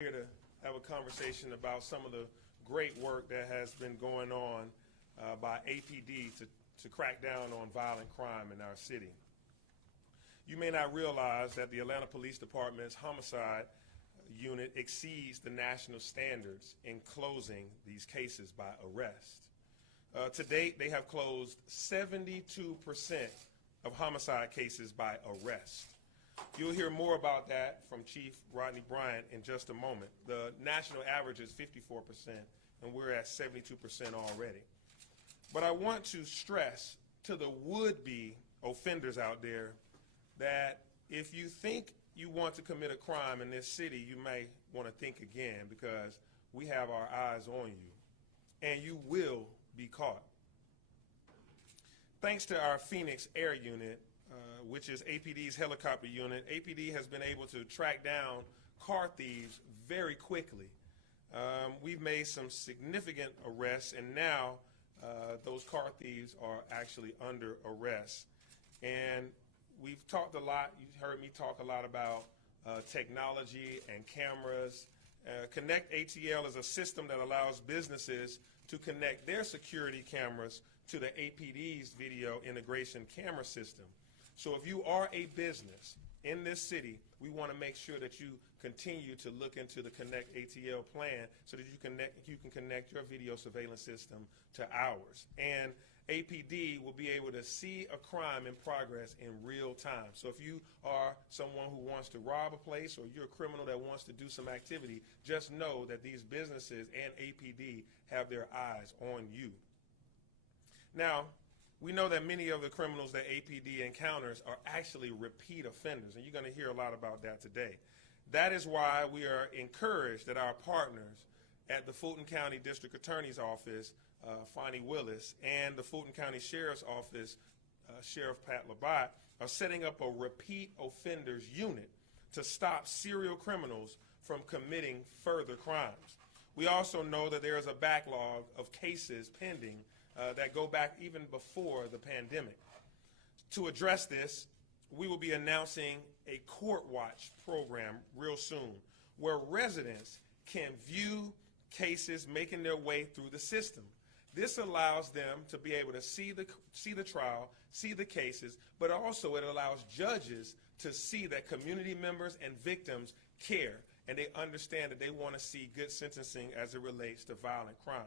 Here to have a conversation about some of the great work that has been going on by APD to crack down on violent crime in our city. You may not realize that the Atlanta Police Department's Homicide unit exceeds the national standards in closing these cases by arrest. To date, they have closed 72% of homicide cases by arrest. You'll hear more about that from Chief Rodney Bryant in just a moment. The national average is 54%, and we're at 72% already. But I want to stress to the would-be offenders out there that if you think you want to commit a crime in this city, you may want to think again, because we have our eyes on you, and you will be caught. Thanks to our Phoenix Air Unit, which is APD's helicopter unit, APD has been able to track down car thieves very quickly. We've made some significant arrests, and now those car thieves are actually under arrest. And we've talked a lot, you've heard me talk a lot about technology and cameras. Connect ATL is a system that allows businesses to connect their security cameras to the APD's video integration camera system. So if you are a business in this city, we want to make sure that you continue to look into the Connect ATL plan so that you can connect your video surveillance system to ours. And APD will be able to see a crime in progress in real time. So if you are someone who wants to rob a place, or you're a criminal that wants to do some activity, just know that these businesses and APD have their eyes on you. Now, we know that many of the criminals that APD encounters are actually repeat offenders, and you're going to hear a lot about that today. That is why we are encouraged that our partners at the Fulton County District Attorney's Office, Fonnie Willis, and the Fulton County Sheriff's Office, Sheriff Pat Labatt, are setting up a repeat offenders unit to stop serial criminals from committing further crimes. We also know that there is a backlog of cases pending that go back even before the pandemic. To address this, we will be announcing a court watch program real soon, where residents can view cases making their way through the system. This allows them to be able to see the trial, see the cases, but also it allows judges to see that community members and victims care, and they understand that they want to see good sentencing as it relates to violent crime.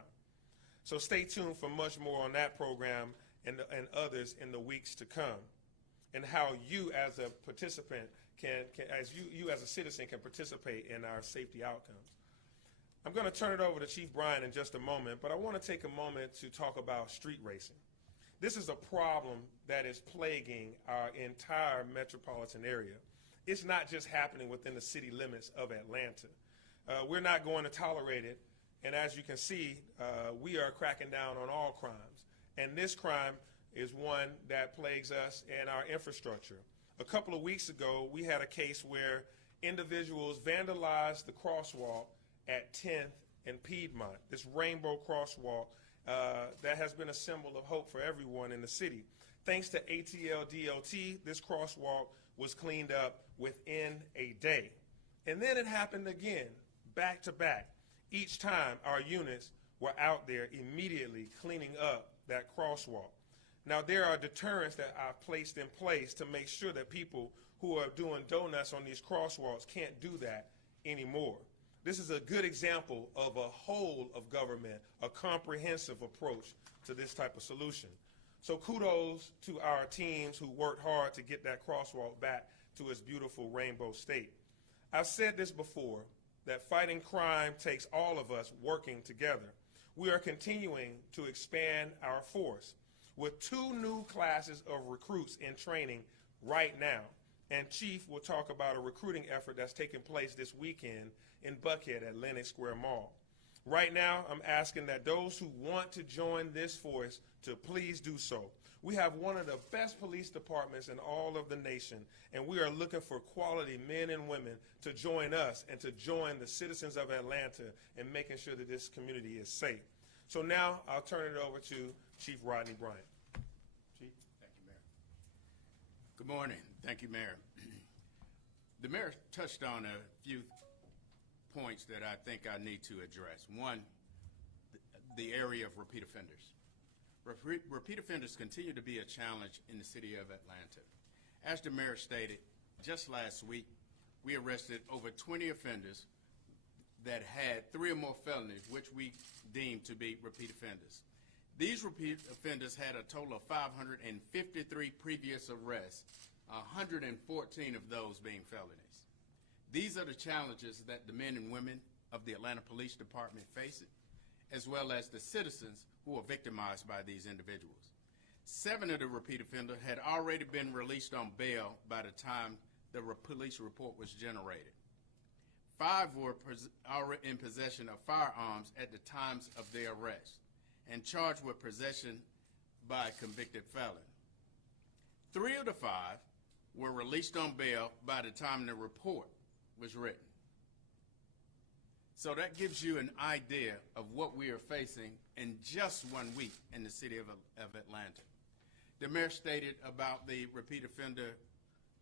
So stay tuned for much more on that program and others in the weeks to come, and how you as a participant you as a citizen can participate in our safety outcomes. I'm going to turn it over to Chief Bryant in just a moment, but I want to take a moment to talk about street racing. This is a problem that is plaguing our entire metropolitan area. It's not just happening within the city limits of Atlanta. We're not going to tolerate it. And as you can see, we are cracking down on all crimes. And this crime is one that plagues us and our infrastructure. A couple of weeks ago, we had a case where individuals vandalized the crosswalk at 10th and Piedmont, this rainbow crosswalk that has been a symbol of hope for everyone in the city. Thanks to ATL DLT, this crosswalk was cleaned up within a day. And then it happened again, back to back. Each time our units were out there immediately cleaning up that crosswalk. Now there are deterrents that I've placed in place to make sure that people who are doing donuts on these crosswalks can't do that anymore. This is a good example of a whole of government, a comprehensive approach to this type of solution. So kudos to our teams who worked hard to get that crosswalk back to its beautiful rainbow state. I've said this before, that fighting crime takes all of us working together. We are continuing to expand our force with 2 new classes of recruits in training right now. And Chief will talk about a recruiting effort that's taking place this weekend in Buckhead at Lenox Square Mall. Right now, I'm asking that those who want to join this force to please do so. We have one of the best police departments in all of the nation, and we are looking for quality men and women to join us and to join the citizens of Atlanta in making sure that this community is safe. So now I'll turn it over to Chief Rodney Bryant. Chief. Thank you, Mayor. Good morning. Thank you, Mayor. The Mayor touched on a few points that I think I need to address. One, the area of repeat offenders. Repeat offenders continue to be a challenge in the city of Atlanta. As the mayor stated, just last week, we arrested over 20 offenders that had 3 or more felonies, which we deemed to be repeat offenders. These repeat offenders had a total of 553 previous arrests, 114 of those being felonies. These are the challenges that the men and women of the Atlanta Police Department face, as well as the citizens who are victimized by these individuals. 7 of the repeat offenders had already been released on bail by the time the police report was generated. 5 were already in possession of firearms at the times of their arrest and charged with possession by a convicted felon. 3 of the 5 were released on bail by the time the report was written. So that gives you an idea of what we are facing in just 1 week in the city of Atlanta. The mayor stated about the repeat offender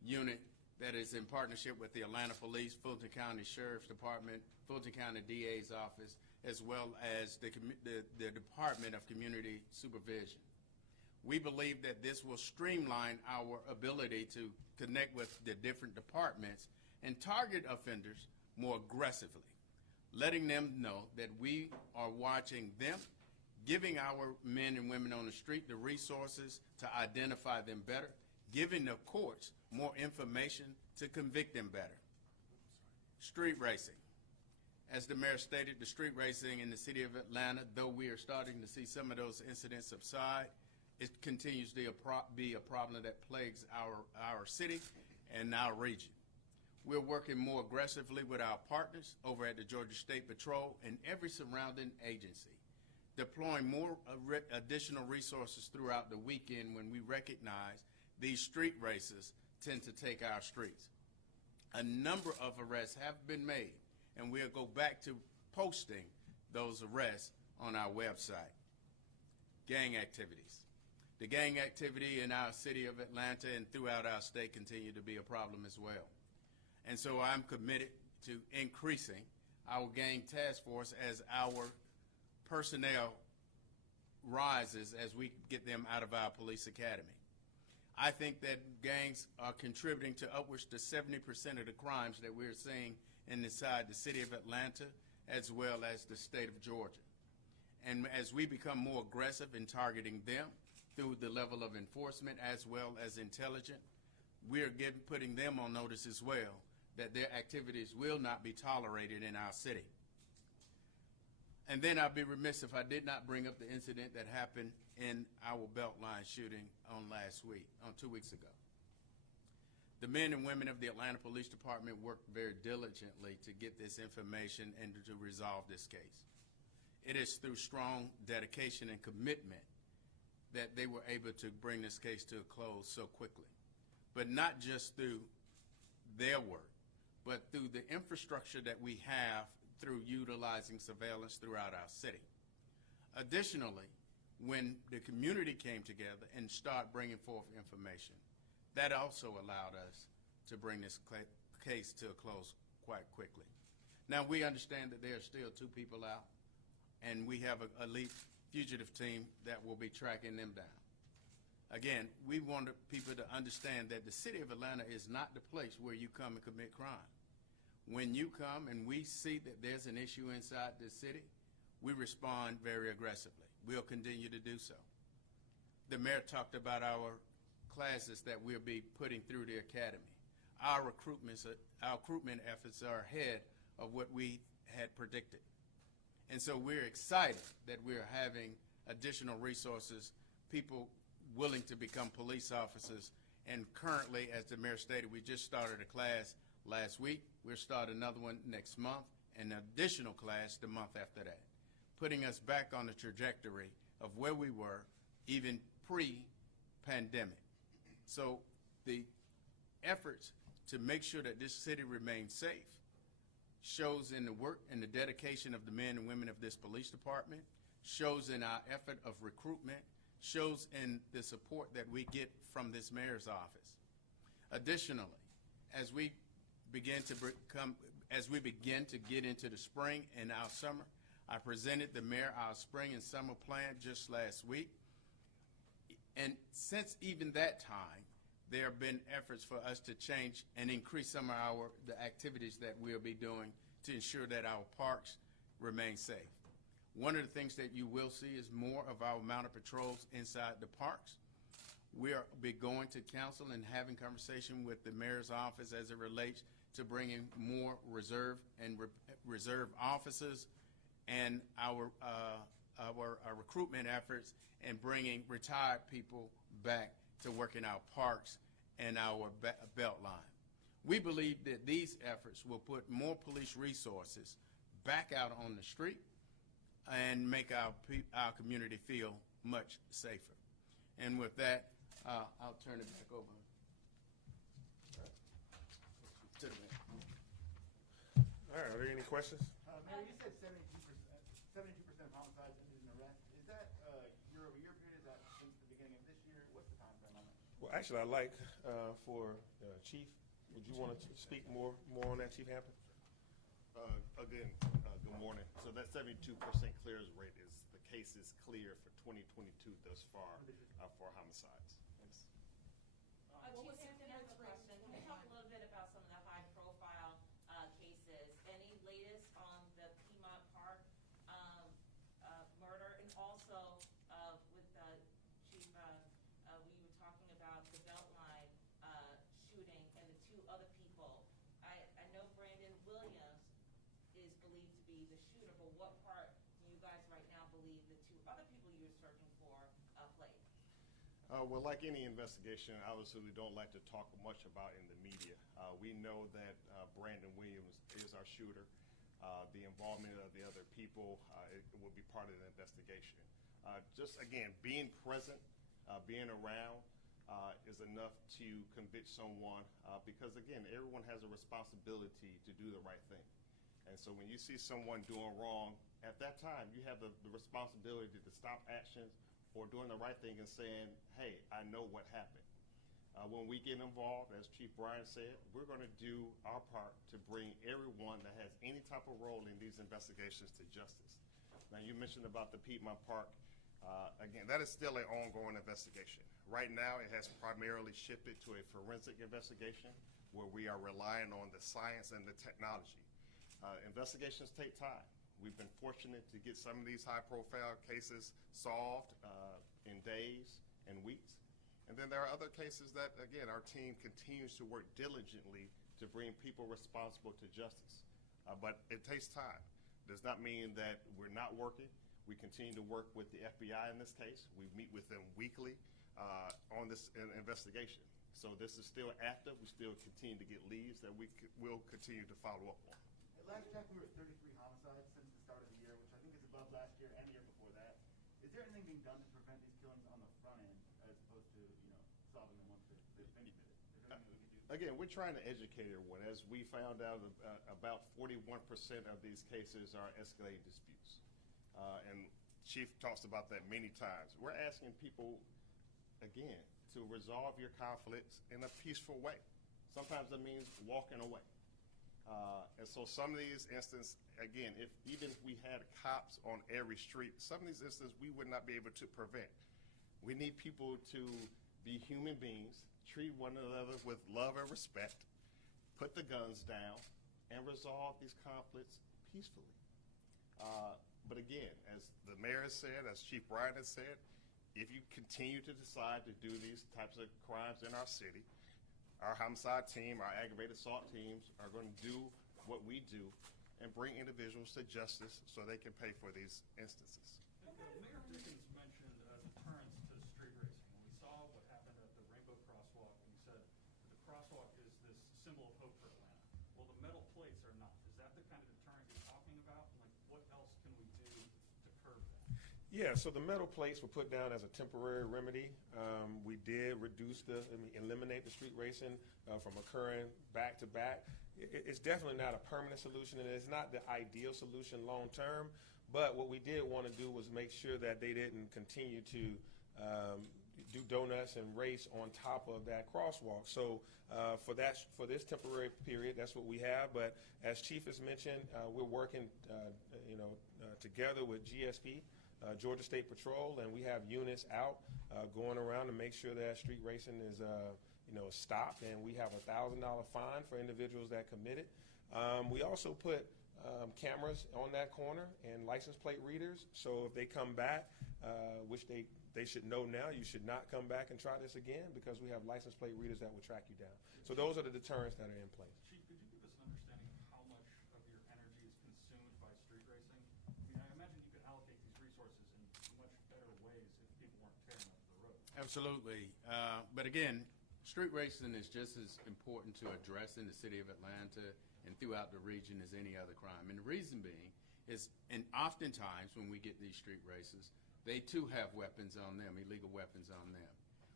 unit that is in partnership with the Atlanta Police, Fulton County Sheriff's Department, Fulton County DA's office, as well as the Department of Community Supervision. We believe that this will streamline our ability to connect with the different departments and target offenders more aggressively, letting them know that we are watching them, giving our men and women on the street the resources to identify them better, giving the courts more information to convict them better. Street racing. As the mayor stated, the street racing in the city of Atlanta, though we are starting to see some of those incidents subside, it continues to be a problem that plagues our city and our region. We're working more aggressively with our partners over at the Georgia State Patrol and every surrounding agency, deploying more additional resources throughout the weekend when we recognize these street races tend to take our streets. A number of arrests have been made, and we'll go back to posting those arrests on our website. Gang activities. The gang activity in our city of Atlanta and throughout our state continue to be a problem as well. And so I'm committed to increasing our gang task force as our personnel rises as we get them out of our police academy. I think that gangs are contributing to upwards to 70% of the crimes that we're seeing inside the city of Atlanta as well as the state of Georgia. And as we become more aggressive in targeting them through the level of enforcement as well as intelligence, we're putting them on notice as well that their activities will not be tolerated in our city. And then I'd be remiss if I did not bring up the incident that happened in our Beltline shooting on 2 weeks ago. The men and women of the Atlanta Police Department worked very diligently to get this information and to resolve this case. It is through strong dedication and commitment that they were able to bring this case to a close so quickly. But not just through their work, but through the infrastructure that we have through utilizing surveillance throughout our city. Additionally, when the community came together and started bringing forth information, that also allowed us to bring this case to a close quite quickly. Now, we understand that there are still 2 people out, and we have an elite fugitive team that will be tracking them down. Again, we want people to understand that the city of Atlanta is not the place where you come and commit crime. When you come and we see that there's an issue inside the city, we respond very aggressively. We'll continue to do so. The mayor talked about our classes that we'll be putting through the academy. Our recruitment efforts are ahead of what we had predicted. And so we're excited that we're having additional resources, people willing to become police officers. And currently, as the mayor stated, we just started a class last week. We'll start another one next month, and an additional class the month after that, putting us back on the trajectory of where we were even pre-pandemic. So the efforts to make sure that this city remains safe shows in the work and the dedication of the men and women of this police department, shows in our effort of recruitment, shows in the support that we get from this mayor's office. Additionally, as we begin to As we begin to get into the spring and our summer, I presented the mayor our spring and summer plan just last week. And since even that time, there have been efforts for us to change and increase some of the activities that we'll be doing to ensure that our parks remain safe. One of the things that you will see is more of our mounted patrols inside the parks. We'll be going to council and having conversation with the mayor's office as it relates to bringing more reserve officers and our recruitment efforts and bringing retired people back to work in our parks and our belt line. We believe that these efforts will put more police resources back out on the street and make our community feel much safer. And with that, I'll turn it back over to the mayor. All right, are there any questions? Mayor, you said 72% of homicides ended in arrest. Is that year-over-year period? Is that since the beginning of this year? What's the time frame on that? Well, actually, I'd like for Chief, would you want to speak more on that, Chief Hampton? Again, good morning. So that 72% clears rate is the cases clear for 2022 thus far for homicides. Thanks. Chief Hampton has a question. Can you talk a little bit about some of the high-profile cases? Any latest on the Piedmont Park murder? And also with Chief, we were talking about the Beltline shooting and the two other people. I know Brandon Williams is believed to be the shooter, but what part do you guys right now believe the two other people you're searching for played? Well, like any investigation, obviously we don't like to talk much about in the media. We know that Brandon Williams is our shooter. The involvement of the other people it will be part of the investigation. Just again, being present, being around is enough to convict someone because again, everyone has a responsibility to do the right thing. And so when you see someone doing wrong, at that time you have the responsibility to stop actions or doing the right thing and saying, hey, I know what happened. When we get involved, as Chief Bryant said, we're going to do our part to bring everyone that has any type of role in these investigations to justice. Now, you mentioned about the Piedmont Park. Again, that is still an ongoing investigation. Right now, it has primarily shifted to a forensic investigation where we are relying on the science and the technology. Investigations take time. We've been fortunate to get some of these high-profile cases solved in days and weeks. And then there are other cases that, again, our team continues to work diligently to bring people responsible to justice. But it takes time. Does not mean that we're not working. We continue to work with the FBI in this case. We meet with them weekly on this investigation. So this is still active. We still continue to get leads that we will continue to follow up on. Last check, we were at 33 homicides since the start of the year, which I think is above last year and the year before that. Is there anything being done to prevent these killings on the front end as opposed to, solving them once they've been committed? Is there anything we can do? Again, we're trying to educate everyone. As we found out, about 41% of these cases are escalating disputes. And Chief talks about that many times. We're asking people, again, to resolve your conflicts in a peaceful way. Sometimes that means walking away. And so some of these instances, again, even if we had cops on every street, some of these instances we would not be able to prevent. We need people to be human beings, treat one another with love and respect, put the guns down, and resolve these conflicts peacefully. But again, as the mayor has said, as Chief Bryant has said, if you continue to decide to do these types of crimes in our city, our homicide team, our aggravated assault teams are going to do what we do and bring individuals to justice so they can pay for these instances. Mayor Dickens mentioned deterrence to street racing. When we saw what happened at the Rainbow Crosswalk, and he said that the crosswalk is this symbol of hope for Atlanta. Well, the metal plates are not. Is that the kind of deterrent you're talking about? Like, what else can we do to curb that? Yeah, so the metal plates were put down as a temporary remedy. We did eliminate the street racing from occurring back to back. It's definitely not a permanent solution, and it's not the ideal solution long term. But what we did want to do was make sure that they didn't continue to, do donuts and race on top of that crosswalk. So for this temporary period, that's what we have. But as Chief has mentioned, we're working, together with GSP, Georgia State Patrol, and we have units out going around to make sure that street racing is, stopped. And we have a $1,000 fine for individuals that commit it. We also put cameras on that corner and license plate readers. So if they come back, which they should know now, you should not come back and try this again, because we have license plate readers that will track you down. So those are the deterrents that are in place. Chief, could you give us an understanding of how much of your energy is consumed by street racing? I mean, I imagine you could allocate these resources in much better ways if people weren't tearing up the road. Absolutely. But again, street racing is just as important to address in the city of Atlanta and throughout the region as any other crime. And the reason being is, and oftentimes when we get these street races, they too have weapons on them, illegal weapons on them.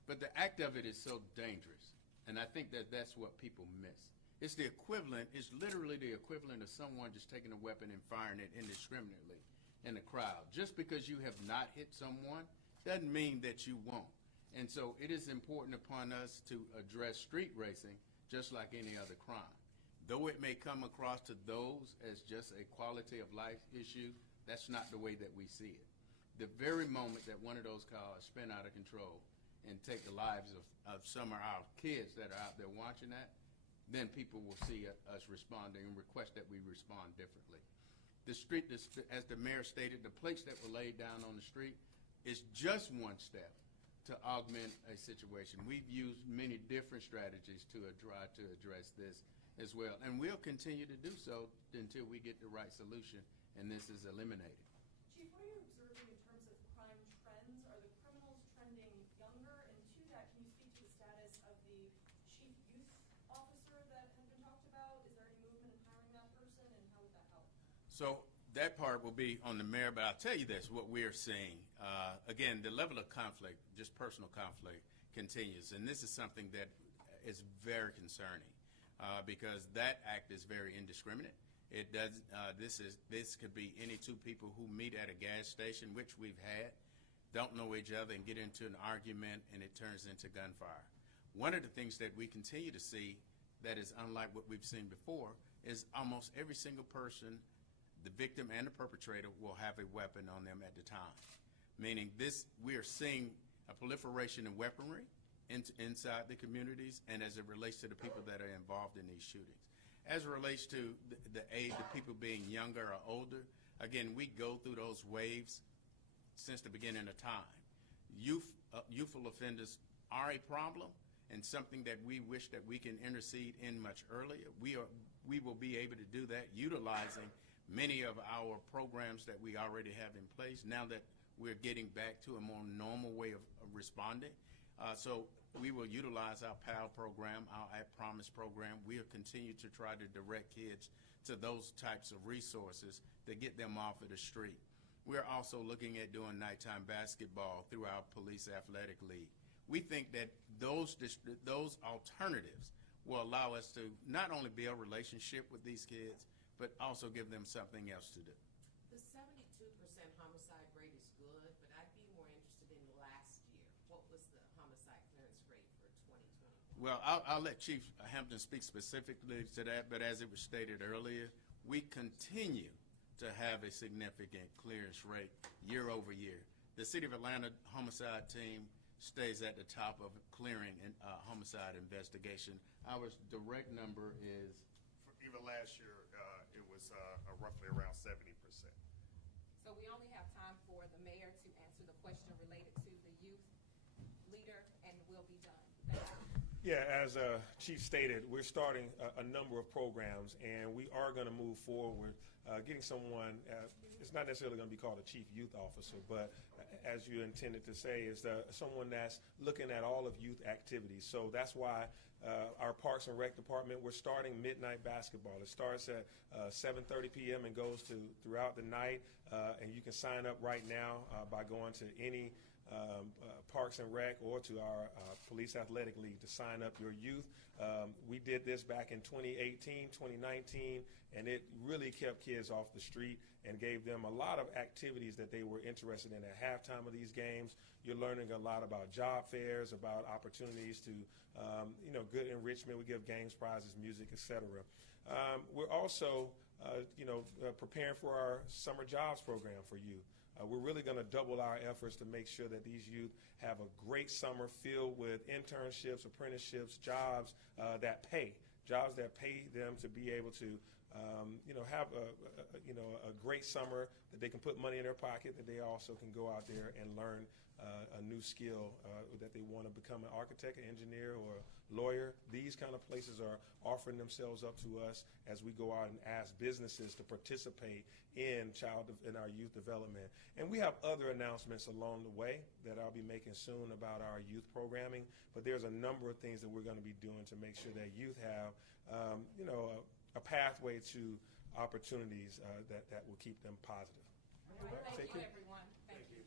But the act of it is so dangerous, and I think that that's what people miss. It's the equivalent, it's literally the equivalent of someone just taking a weapon and firing it indiscriminately in the crowd. Just because you have not hit someone doesn't mean that you won't. And so it is important upon us to address street racing just like any other crime. Though it may come across to those as just a quality of life issue, that's not the way that we see it. The very moment that one of those cars spin out of control and take the lives of some of our kids that are out there watching that, then people will see us responding and request that we respond differently. The street, as the mayor stated, the plates that were laid down on the street is just one step to augment a situation. We've used many different strategies to try to address this as well, and we'll continue to do so until we get the right solution and this is eliminated. Chief, what are you observing in terms of crime trends? Are the criminals trending younger? And to that, can you speak to the status of the chief youth officer that had been talked about? Is there any movement in hiring that person, and how would that help? So that part will be on the mayor, but I'll tell you this, what we're seeing. Again, the level of conflict, just personal conflict, continues. And this is something that is very concerning because that act is very indiscriminate. It does. This could be any two people who meet at a gas station, which we've had, don't know each other, and get into an argument, and it turns into gunfire. One of the things that we continue to see that is unlike what we've seen before is almost every single person, the victim and the perpetrator, will have a weapon on them at the time. Meaning this, we are seeing a proliferation of weaponry inside the communities and as it relates to the people that are involved in these shootings. As it relates to the age of people being younger or older, again, we go through those waves since the beginning of time. Youthful offenders are a problem and something that we wish that we can intercede in much earlier. We will be able to do that utilizing many of our programs that we already have in place now that we're getting back to a more normal way of responding. So we will utilize our PAL program, our At Promise program. We'll continue to try to direct kids to those types of resources to get them off of the street. We're also looking at doing nighttime basketball through our Police Athletic League. We think that those alternatives will allow us to not only build a relationship with these kids, but also give them something else to do. The 72% homicide rate is good, but I'd be more interested in last year. What was the homicide clearance rate for 2020? Well, I'll let Chief Hampton speak specifically to that, but as it was stated earlier, we continue to have a significant clearance rate year over year. The City of Atlanta homicide team stays at the top of clearing homicide investigation. Our direct number is? Even last year, it was roughly around 70%. So we only have time for the mayor to answer the question related to the youth leader, and we'll be done. Thank you. Yeah, as Chief stated, we're starting a number of programs, and we are going to move forward getting someone, it's not necessarily going to be called a chief youth officer, but as you intended to say, is someone that's looking at all of youth activities. So that's why Our Parks and Rec department, we're starting midnight basketball. It starts at 7:30 p.m. and goes throughout the night. And you can sign up right now by going to any Parks and Rec or to our Police Athletic League to sign up your youth. We did this back in 2018, 2019, and it really kept kids off the street and gave them a lot of activities that they were interested in at halftime of these games. You're learning a lot about job fairs, about opportunities to, good enrichment. We give games, prizes, music, etc. We're also, preparing for our summer jobs program for youth. We're really going to double our efforts to make sure that these youth have a great summer filled with internships, apprenticeships, jobs that pay them to be able to, have a great summer, that they can put money in their pocket, that they also can go out there and learn a new skill that they want to become an architect, an engineer, or a lawyer. These kind of places are offering themselves up to us as we go out and ask businesses to participate in our youth development. And we have other announcements along the way that I'll be making soon about our youth programming. But there's a number of things that we're going to be doing to make sure that youth have, a pathway to opportunities that will keep them positive. All right, thank Take you, care. everyone. Thank you.